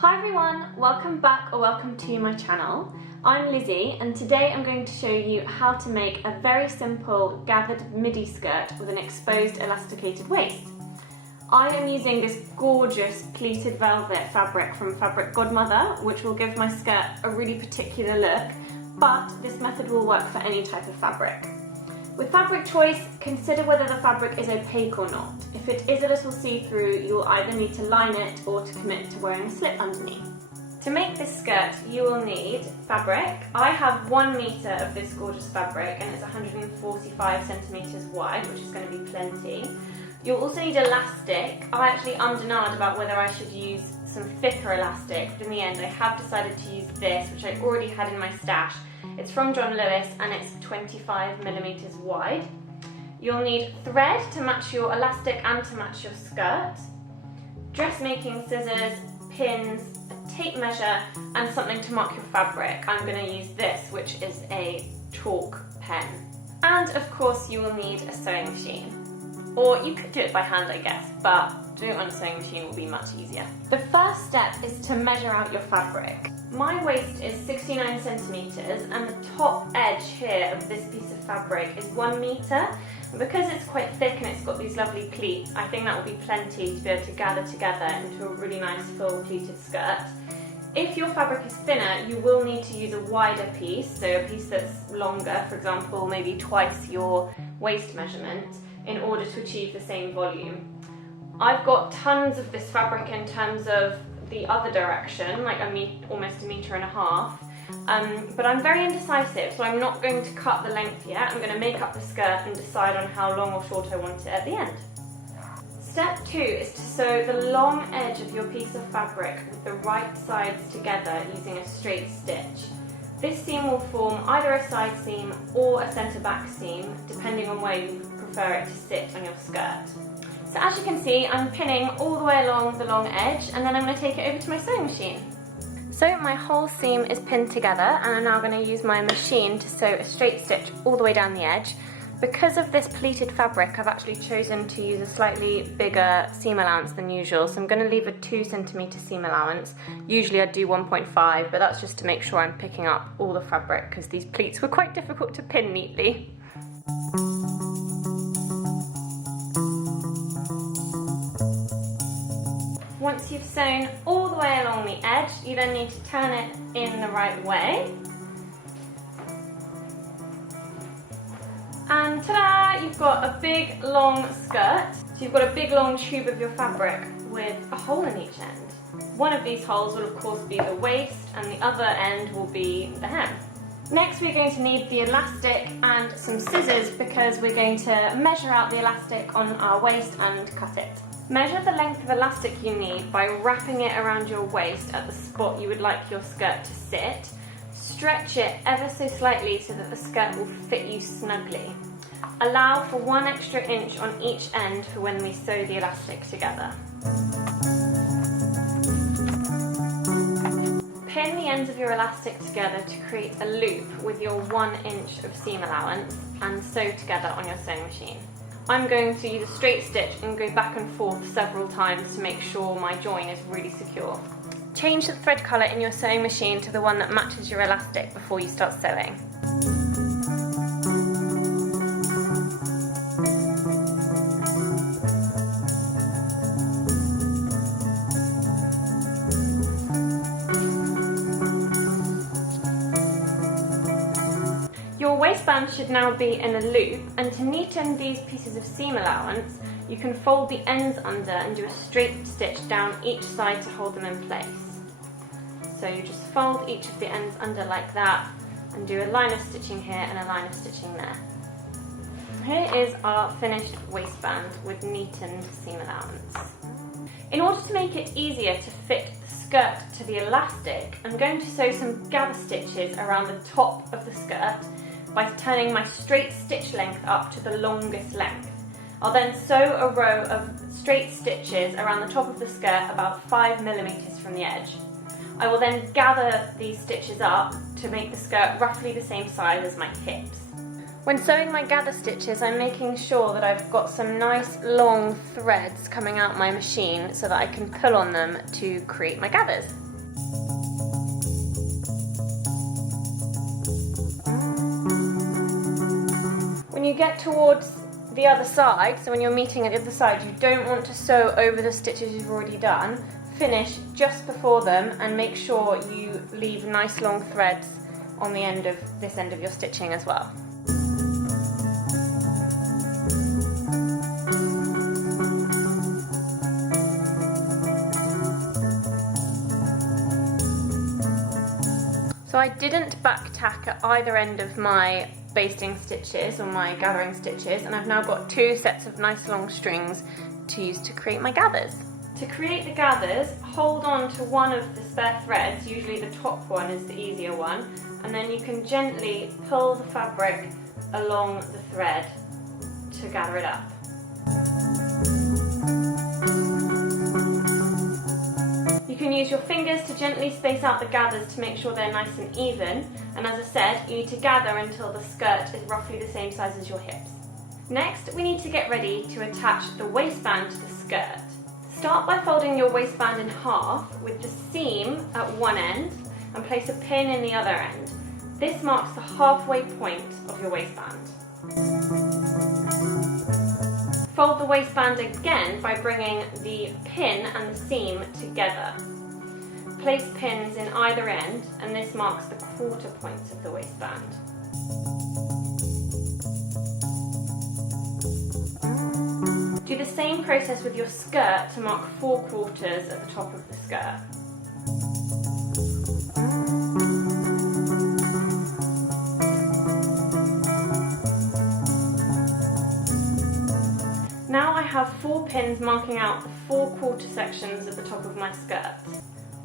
Hi everyone, welcome back or welcome to my channel. I'm Lizzie and today I'm going to show you how to make a very simple gathered midi skirt with an exposed elasticated waist. I am using this gorgeous pleated velvet fabric from Fabric Godmother, which will give my skirt a really particular look, but this method will work for any type of fabric. With fabric choice, consider whether the fabric is opaque or not. If it is a little see-through, you will either need to line it or to commit to wearing a slip underneath. To make this skirt, you will need fabric. I have 1 meter of this gorgeous fabric and it's 145 centimeters wide, which is going to be plenty. You'll also need elastic. I actually ummed about whether I should use some thicker elastic, but in the end I have decided to use this, which I already had in my stash. It's from John Lewis and it's 25 millimeters wide. You'll need thread to match your elastic and to match your skirt, dressmaking scissors, pins, a tape measure and something to mark your fabric. I'm going to use this, which is a chalk pen. And of course you will need a sewing machine. Or you could do it by hand, I guess, but doing it on a sewing machine will be much easier. The first step is to measure out your fabric. My waist is 69 centimeters and the top edge here of this piece of fabric is 1 meter. And because it's quite thick and it's got these lovely pleats, I think that will be plenty to be able to gather together into a really nice full pleated skirt. If your fabric is thinner, you will need to use a wider piece, so a piece that's longer, for example, maybe twice your waist measurement, in order to achieve the same volume. I've got tons of this fabric in terms of the other direction, like almost 1.5 meters, but I'm very indecisive, so I'm not going to cut the length yet. I'm going to make up the skirt and decide on how long or short I want it at the end. Step 2 is to sew the long edge of your piece of fabric with the right sides together using a straight stitch. This seam will form either a side seam or a centre back seam, depending on where you prefer it to sit on your skirt. So as you can see, I'm pinning all the way along the long edge and then I'm going to take it over to my sewing machine. So my whole seam is pinned together and I'm now going to use my machine to sew a straight stitch all the way down the edge. Because of this pleated fabric, I've actually chosen to use a slightly bigger seam allowance than usual, so I'm going to leave a 2 centimeter seam allowance. Usually I'd do 1.5, but that's just to make sure I'm picking up all the fabric because these pleats were quite difficult to pin neatly. Once you've sewn all the way along the edge, you then need to turn it in the right way. And ta-da! You've got a big long skirt. So you've got a big long tube of your fabric with a hole in each end. One of these holes will of course be the waist and the other end will be the hem. Next we're going to need the elastic and some scissors because we're going to measure out the elastic on our waist and cut it. Measure the length of elastic you need by wrapping it around your waist at the spot you would like your skirt to sit. Stretch it ever so slightly so that the skirt will fit you snugly. Allow for 1 extra inch on each end for when we sew the elastic together. Pin the ends of your elastic together to create a loop with your 1 inch of seam allowance and sew together on your sewing machine. I'm going to use a straight stitch and go back and forth several times to make sure my join is really secure. Change the thread colour in your sewing machine to the one that matches your elastic before you start sewing. Your waistband should now be in a loop, and to neaten these pieces of seam allowance, you can fold the ends under and do a straight stitch down each side to hold them in place. So you just fold each of the ends under like that and do a line of stitching here and a line of stitching there. Here is our finished waistband with neatened seam allowance. In order to make it easier to fit the skirt to the elastic, I'm going to sew some gather stitches around the top of the skirt by turning my straight stitch length up to the longest length. I'll then sew a row of straight stitches around the top of the skirt about 5 millimeters from the edge. I will then gather these stitches up to make the skirt roughly the same size as my hips. When sewing my gather stitches, I'm making sure that I've got some nice long threads coming out my machine so that I can pull on them to create my gathers. get towards the other side, so when you're meeting at the other side, you don't want to sew over the stitches you've already done. Finish just before them and make sure you leave nice long threads on the end of this end of your stitching as well. So I didn't back tack at either end of my basting stitches or my gathering stitches, and I've now got 2 sets of nice long strings to use to create my gathers. To create the gathers, hold on to one of the spare threads, usually the top one is the easier one, and then you can gently pull the fabric along the thread to gather it up. You can use your fingers to gently space out the gathers to make sure they're nice and even, and as I said, you need to gather until the skirt is roughly the same size as your hips. Next, we need to get ready to attach the waistband to the skirt. Start by folding your waistband in half with the seam at one end and place a pin in the other end. This marks the halfway point of your waistband. Fold the waistband again by bringing the pin and the seam together. Place pins in either end, and this marks the quarter points of the waistband. Do the same process with your skirt to mark 4 quarters at the top of the skirt. Now I have 4 pins marking out the 4 quarter sections at the top of my skirt.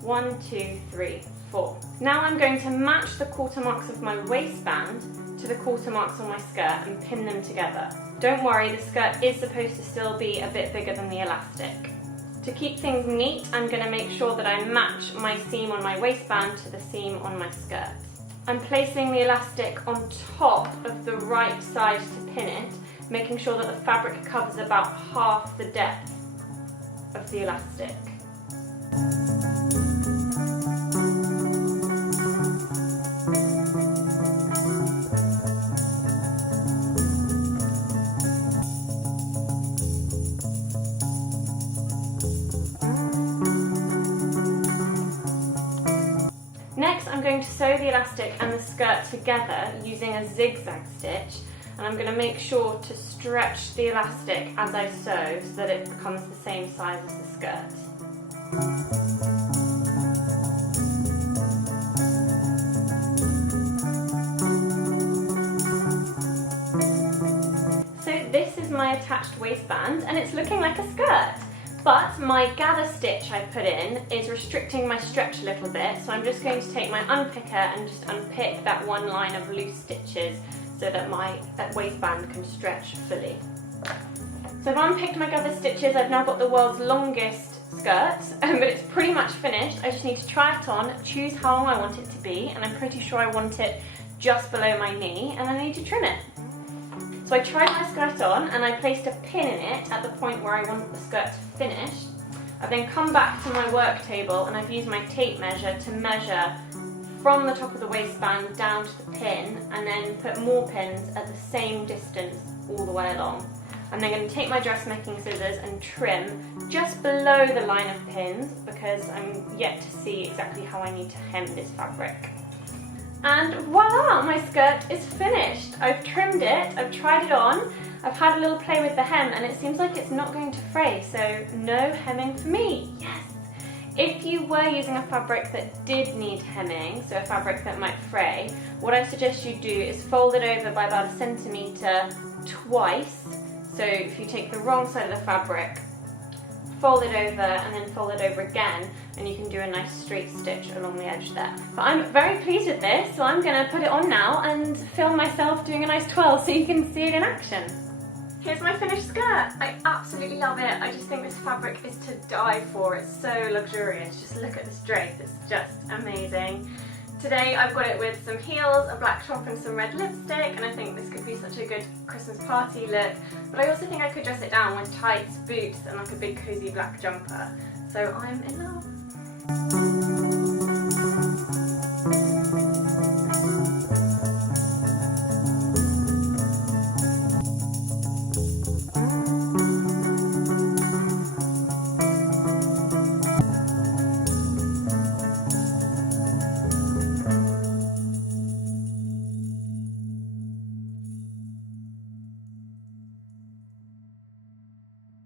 1, 2, 3, 4. Now I'm going to match the quarter marks of my waistband to the quarter marks on my skirt and pin them together. Don't worry, the skirt is supposed to still be a bit bigger than the elastic. To keep things neat, I'm going to make sure that I match my seam on my waistband to the seam on my skirt. I'm placing the elastic on top of the right side to pin it, making sure that the fabric covers about half the depth of the elastic. Next, I'm going to sew the elastic and the skirt together using a zigzag stitch, and I'm going to make sure to stretch the elastic as I sew so that it becomes the same size as the skirt. So this is my attached waistband, and it's looking like a skirt. But my gather stitch I put in is restricting my stretch a little bit, so I'm just going to take my unpicker and just unpick that one line of loose stitches so that my waistband can stretch fully. So I've unpicked my gather stitches. I've now got the world's longest skirt, but it's pretty much finished. I just need to try it on, choose how long I want it to be, and I'm pretty sure I want it just below my knee, and I need to trim it. So I tried my skirt on and I placed a pin in it at the point where I want the skirt to finish. I've then come back to my work table and I've used my tape measure to measure from the top of the waistband down to the pin, and then put more pins at the same distance all the way along. I'm then going to take my dressmaking scissors and trim just below the line of pins because I'm yet to see exactly how I need to hem this fabric. And voila, my skirt is finished. I've trimmed it, I've tried it on, I've had a little play with the hem, and it seems like it's not going to fray, so no hemming for me, yes! If you were using a fabric that did need hemming, so a fabric that might fray, what I suggest you do is fold it over by about 1 centimetre twice. So if you take the wrong side of the fabric, fold it over and then fold it over again, and you can do a nice straight stitch along the edge there. But I'm very pleased with this, so I'm going to put it on now and film myself doing a nice twirl so you can see it in action. Here's my finished skirt. I absolutely love it. I just think this fabric is to die for. It's so luxurious. Just look at this drape. It's just amazing. Today I've got it with some heels, a black top and some red lipstick, and I think this could be such a good Christmas party look. But I also think I could dress it down with tights, boots and like a big cozy black jumper. So I'm in love.